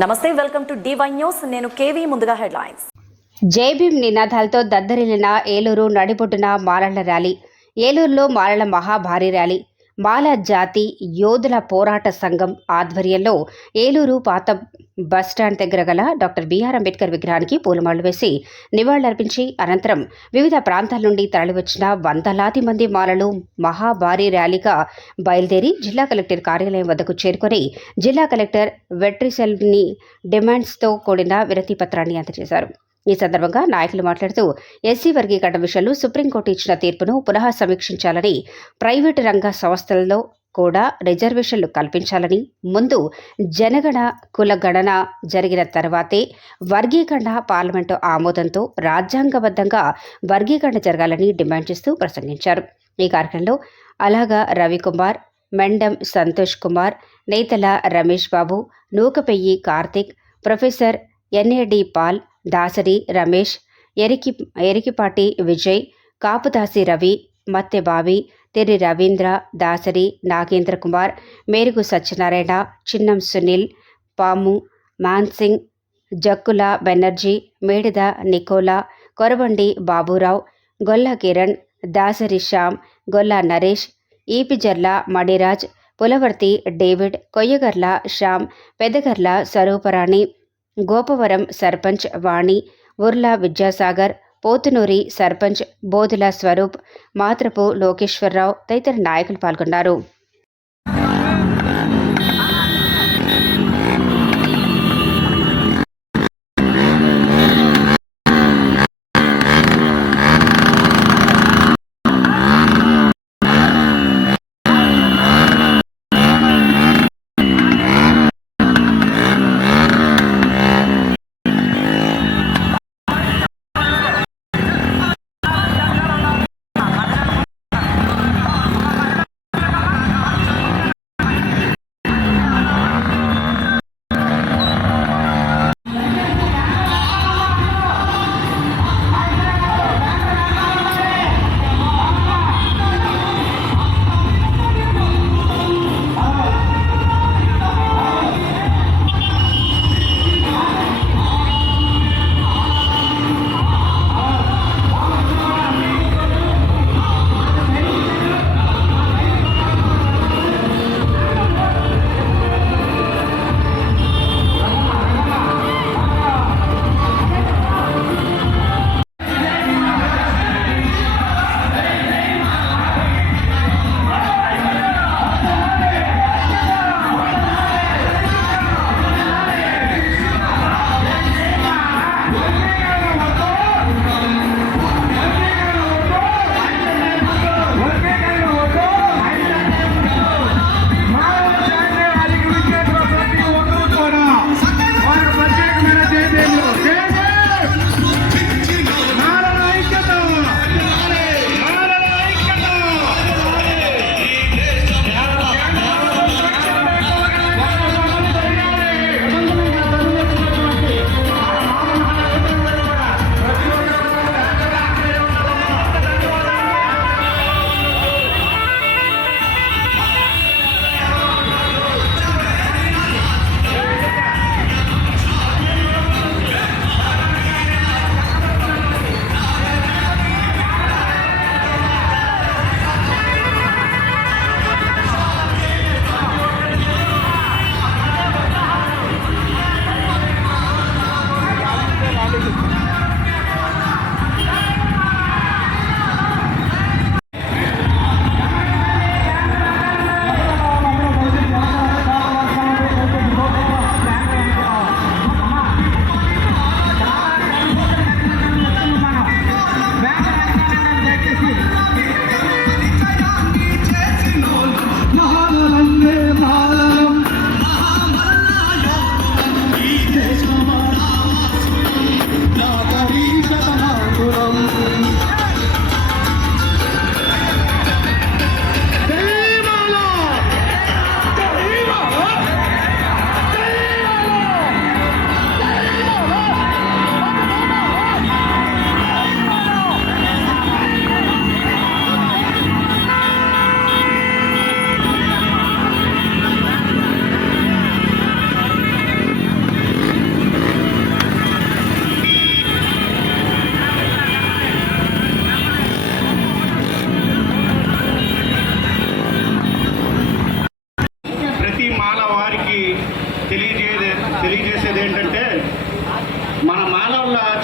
నమస్తే welcome to DY news నేను KV ముందుగా హెడ్లైన్స్. జైభీం నినాదాలతో దద్దరిల్లిన ఏలూరు నడిబొడ్డున మాలల ర్యాలీ. ఏలూరులో మాలల మహాభారీ ర్యాలీ. మాల జాతి యోధుల పోరాట సంఘం ఆధ్వర్యంలో ఏలూరు పాత బస్టాండ్ దగ్గర గల డాక్టర్ బిఆర్ అంబేద్కర్ విగ్రహానికి పూలమాలలు వేసి నివాళులర్పించి అనంతరం వివిధ ప్రాంతాల నుండి తరలివచ్చిన వందలాది మంది మాలలు మహాభారీ ర్యాలీగా బయలుదేరి జిల్లా కలెక్టర్ కార్యాలయం వద్దకు చేరుకొని జిల్లా కలెక్టర్ వెట్రిసెల్ని డిమాండ్స్తో కూడిన విరతి పత్రాన్ని అందజేశారు. ఈ సందర్భంగా నాయకులు మాట్లాడుతూ ఎస్సీ వర్గీకరణ విషయంలో సుప్రీంకోర్టు ఇచ్చిన తీర్పును పునః సమీక్షించాలని ప్రైవేటు రంగ సంస్థలలో కూడా రిజర్వేషన్లు కల్పించాలని ముందు జనగణ కులగణన జరిగిన తర్వాతే వర్గీకరణ పార్లమెంటు ఆమోదంతో రాజ్యాంగబద్ధంగా వర్గీకరణ జరగాలని డిమాండ్ చేస్తూ ప్రసంగించారు. ఈ కార్యక్రమంలో అలాగా Ravikumar Mendam Santosh Kumar Netala Ramesh Babu Nookapeyyi Karthik professor NAD Paul Dasari Ramesh Eriki Erikipati Vijay Kapudasi Ravi Matte బావి తెరి రవీంద్ర దాసరి నాగేంద్ర కుమార్ మేరుగు సత్యనారాయణ చిన్నం సునీల్ పాము మాన్సింగ్ జక్కుల బెనర్జీ మేడిద నికోలా కొరవండి బాబురావు గొల్ల కిరణ్ దాసరి శ్యామ్ గొల్ల నరేష్ ఈపిజర్ల మణిరాజ్ పులవర్తి డేవిడ్ కొయ్యగర్ల శ్యామ్ పెదగర్ల స్వరూపరాణి గోపవరం సర్పంచ్ వాణి ఉర్ల విద్యాసాగర్ పోతునూరి సర్పంచ్ బోధుల స్వరూప్ మాత్రపు లోకేశ్వరరావు తదితర నాయకులు పాల్గొన్నారు.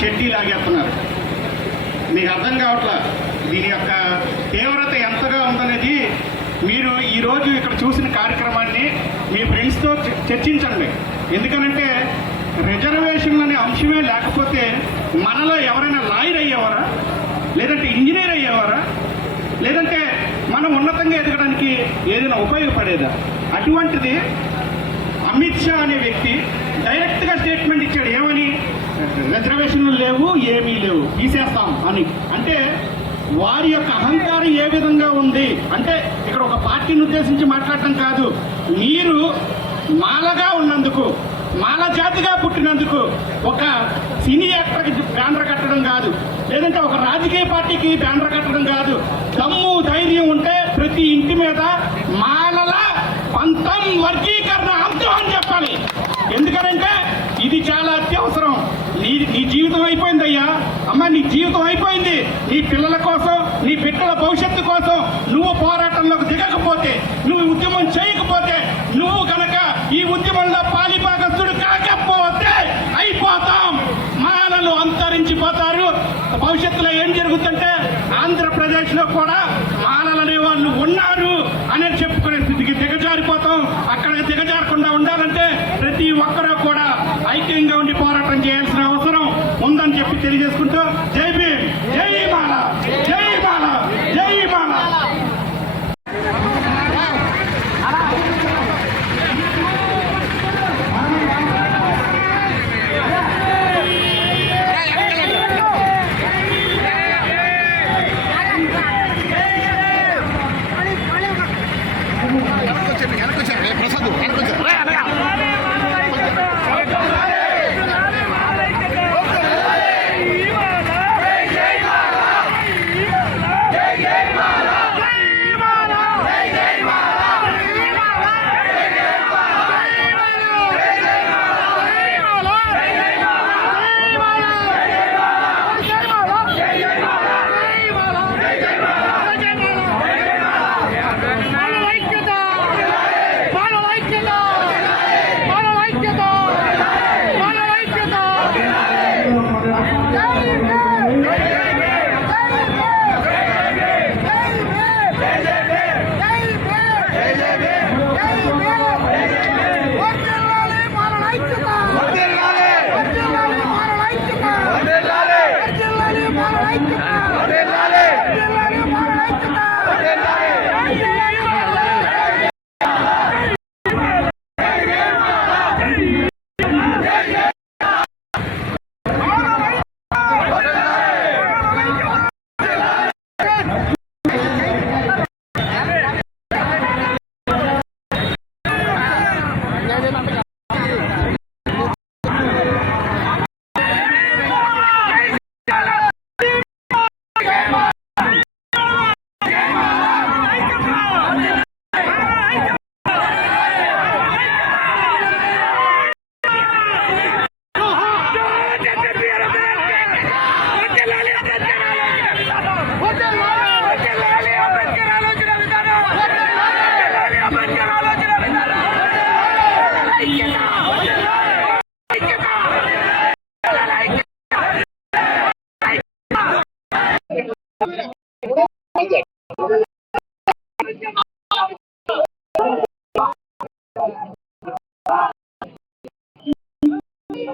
చెట్టి లాగేస్తున్నారు. మీకు అర్థం కావట్లా? దీని యొక్క తీవ్రత ఎంతగా ఉందనేది మీరు ఈరోజు ఇక్కడ చూసిన కార్యక్రమాన్ని మీ ఫ్రెండ్స్తో చర్చించండి. ఎందుకనంటే రిజర్వేషన్ అనే అంశమే లేకపోతే మనలో ఎవరైనా లాయర్ అయ్యేవారా? లేదంటే ఇంజనీర్ అయ్యేవారా? లేదంటే మనం ఉన్నతంగా ఎదగడానికి ఏదైనా ఉపయోగపడేదా? అటువంటిది అమిత్ షా అనే వ్యక్తి డైరెక్ట్గా స్టేట్మెంట్ ఇచ్చాడు. ఏమని? రిజర్వేషన్లు లేవు ఏమీ లేవు. తీసేస్తాం అని. అంటే వారి యొక్క అహంకారం ఏ విధంగా ఉంది? అంటే ఇక్కడ ఒక పార్టీని ఉద్దేశించి మాట్లాడటం కాదు. మీరు మాలగా ఉన్నందుకు మాల జాతిగా పుట్టినందుకు ఒక సినీ యాక్టర్కి బ్యానర్ కట్టడం కాదు. లేదంటే ఒక రాజకీయ పార్టీకి బ్యానర్ కట్టడం కాదు. దమ్ము ధైర్యం ఉంటే ప్రతి ఇంటి మీద మాలల పంతం వర్గీకరణ అంతం అని చెప్పాలి. ఎందుకనంటే ఇది చాలా అత్యవసరం. నీ నీ జీవితం అయిపోయింది అయ్యా అమ్మ నీ జీవితం అయిపోయింది. నీ పిల్లల కోసం నీ బిడ్డల భవిష్యత్తు కోసం నువ్వు పోరాటంలోకి దిగకపోతే నువ్వు ఉద్యమం చేయకపోతే నువ్వు కనుక ఈ ఉద్యమంలో పాలిభాగస్తుడు కాకపోతే అయిపోతాం. మానలు అంతరించిపోతారు. భవిష్యత్తులో ఏం జరుగుతుందంటే ఆంధ్రప్రదేశ్లో కూడా మానలనే అనే వాళ్ళు ఉన్నారు. తెలియజేసుకుంటూ జై భీమ్ జై మాల జై మాల జై